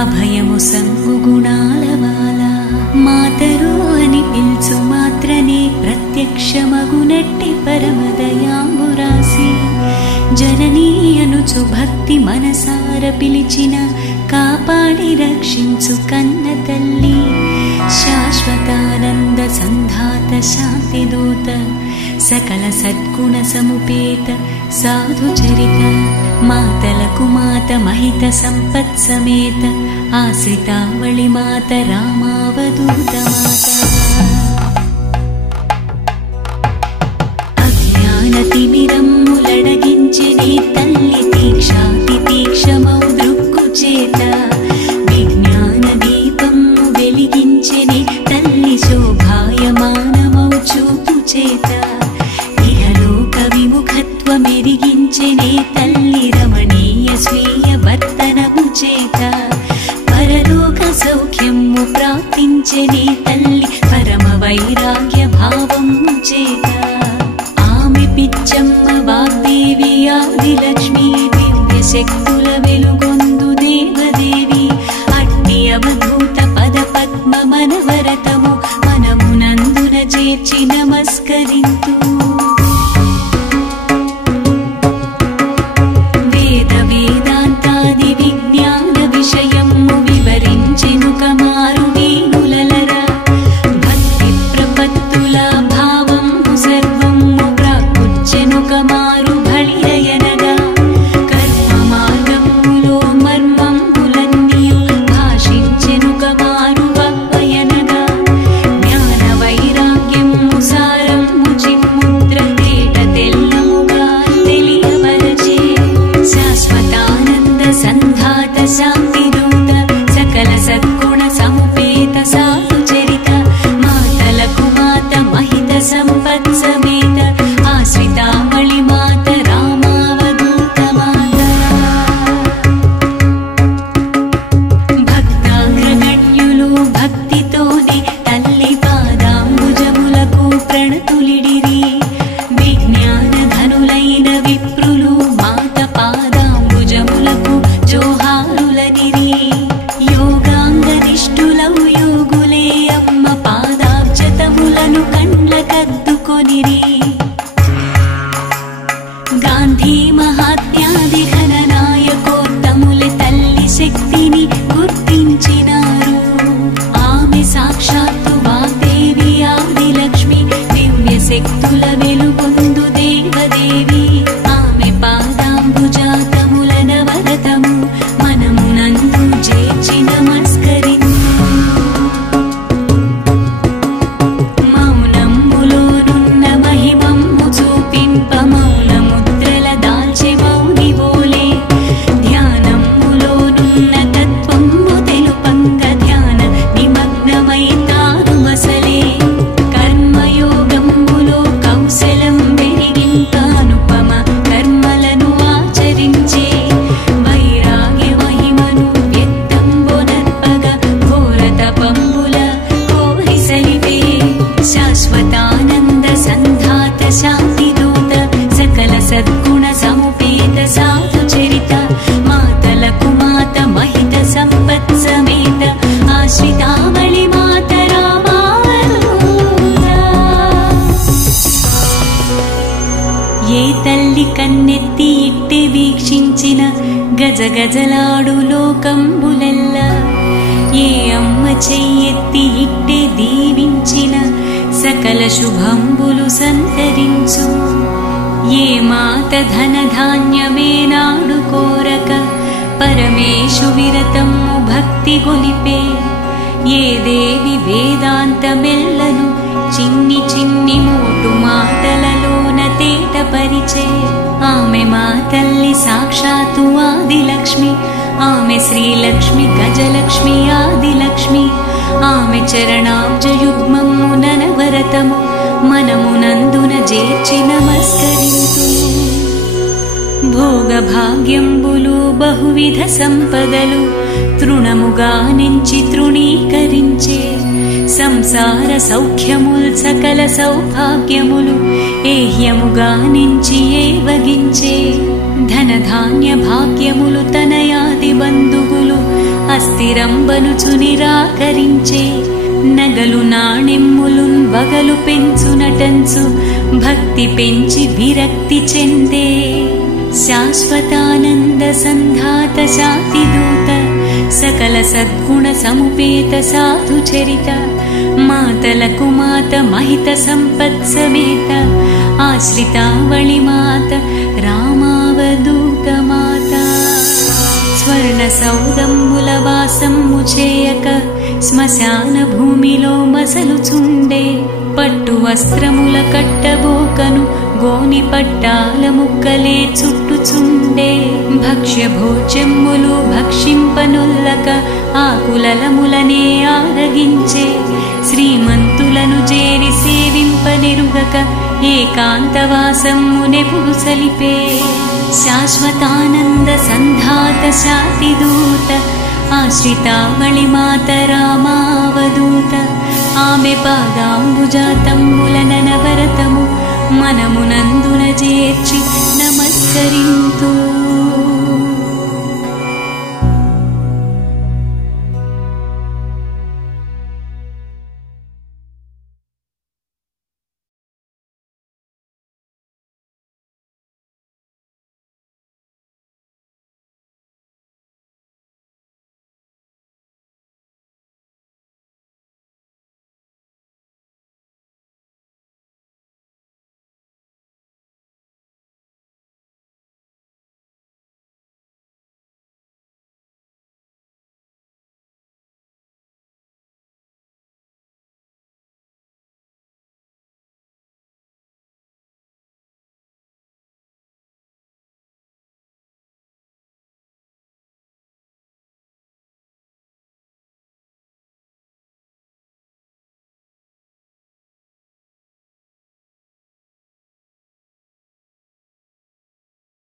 అభయము సంగు గుణాలవాల మాతరో అని పిల్చు మాత్రనే ప్రత్యక్షమగునట్టి పరమదయాంబురాసి జననీ అనుచు భక్తి మనసార పిలిచిన కాపాడి రక్షించు కన్న తల్లి శాశ్వతానంద సంధాత శాంతిదూత సకల సద్గుణ సముపేత సాధు చరిత మాతలకు మాత మహిత సంపత్ సమేత ఆశ్రితావళి మాత రామావధూత మాత అజ్ఞానతిమిరమ్ములడగించెనే తల్లి తీక్షాతి తీక్షమౌ దృక్కు చేత విజ్ఞాన దీపము వెలిగించెనే తల్లి శోభాయమానమౌ చూపు చేత ఇహలోక విముఖత్వమెరిగించెనే తల్లి రమణీయ స్వీయ వర్తనము చేత పరలోక సౌఖ్యము ప్రాప్తించెనే తల్లి పరమ వైరాగ్య భావము చేత ఆమె పిచ్చమ్మ వాగ్దేవి ఆదిలక్ష్మి దివ్య శక్తుల వెలుగొందు దేవదేవి అట్టి అవధూత పద పద్మ మనవరతము మనమునందున చేర్చి నమస్కరింతు వేద వేదాంతాది విజ్ఞాన విషయము వివరించెను కమారు వీణులలర భక్తి ప్రపత్తుల భావము సర్వము ప్రాకుచ్చెను కమారు భళిరయనగా కర్మ మార్గములో మర్మములన్నీయు భాషించెను కమారు వవ్వయనగా జ్ఞాన వైరాగ్యము సారము చిన్ముద్ర తేట తెల్లముగా తెలియవరచే శాశ్వతానంద సంధాత శాంతిదూత సకల సద్గుణ సముపేత సాధు చరిత మాతలకు మాత మహిత సంపత్ సమేత ఆశ్రితావళి మాత రామావధూత మాత భక్తాగ్రగణ్యులు భక్తితోనే తల్లి పాదాంబుజములకు ప్రణతులిడిరి విజ్ఞాన ధనులైన విప్రులు మాత పాదాంబుజములకు జోహారులనిరి యోగాంగ నిష్ఠులౌ యోగులే అమ్మ పాదాబ్జతములను కండ్లకద్దుకొనిరి గాంధీ మహాత్మ్యాది ఘననాయకోత్తముల తల్లి శక్తిని గుర్తించినారు ఆమె సాక్షాత్తు వాగ్దేవి ఆదిలక్ష్మి దివ్య శక్తుల వెలుగొందు దేవదేవి ఆమె పాదాంబుజాతముల నవరతము మనమునందు చేర్చి నమస్కరించు మౌనములోనున్న మహిమమ్ము చూపింప మౌన ముద్రల దాల్చె మౌని బోలే ధ్యానములోనున్న తత్వము తెలుపంగ ధ్యాన నిమగ్నమై తాను మసలే కర్మయోగములో కౌశలం వెరిగింప అనుపమ కర్మలను ఆచరించే వైరాగ్య మహిమను వ్యక్తంబునర్పగ ఘోర తపంబుల కోరి సలిపే శాశ్వతానంద సంధాత శాంతిదూత సకల సద్గుణ సముపేత సాధు చరిత మాతలకు మాత మహిత సంపత్ సమేత ఆశ్రితావళి మాత రామావధూత ఏ తల్లి కన్నెత్తి ఇట్టే వీక్షించిన గజగజలాడు లోకంబులెల్ల ఏ అమ్మ చెయ్యెత్తి ఇట్టే దీవించిన సకల శుభంబులు సంతరించు ఏ మాత ధన ధాన్యమేనాడు కోరక పరమేశు విరతము భక్తి గొలిపే ఏ దేవి వేదాంతమెల్లను చిన్ని చిన్ని మోటు మాటలలోన తేటపరిచే ఆమె మా తల్లి సాక్షాత్తు ఆదిలక్ష్మి ఆమె శ్రీలక్ష్మి గజలక్ష్మి ఆదిలక్ష్మి ఆమె చరణాబ్జయుగ్మము ననవరతము మనమునందున చేర్చి నమస్కరింతు భోగ భాగ్యంబులు బహువిధ సంపదలు తృణముగా నుంచి తృణీకరించే సంసార సౌఖ్యముల్ సకల సౌభాగ్యములు ఏహ్యముగా నుంచి ఏవగించే ధనధాన్య భాగ్యములు తనయాది బంధువులు అస్థిరంబనుచు నిరాకరించే నగలు నాణెమ్ములున్ వగలు పెంచునటంచు భక్తి పెంచి విరక్తి చెందే శాశ్వతానంద సంధాత శాతిదూత సకల సద్గుణ సముపేత సాధు చరిత మాతలకు మాత మహిత సంపత్ సమేత ఆశ్రితావళి మాత రామావధూత మాత స్వర్ణ సౌదంబుల వాసమ్ము చేయక శ్మశాన భూమిలో మసలుచుండే పట్టు వస్త్రముల కట్టబోకను గోని పట్టాల ముక్కలే చుట్టుచుండే భక్ష్య భోజ్యములు భక్షింపనుల్లక ఆకులలములనే ఆరగించే శ్రీమంతులను చేరి సేవింపనెరుగక ఏకాంతవాసమ్మునెప్పుడు సలిపే శాశ్వతానంద సంధాత శాతిదూత ఆశ్రితావళి మాత రామావధూత ఆమె పాదాంబుజాతంబులనవరతము మనమునందున చేర్చి నమస్కరింతు.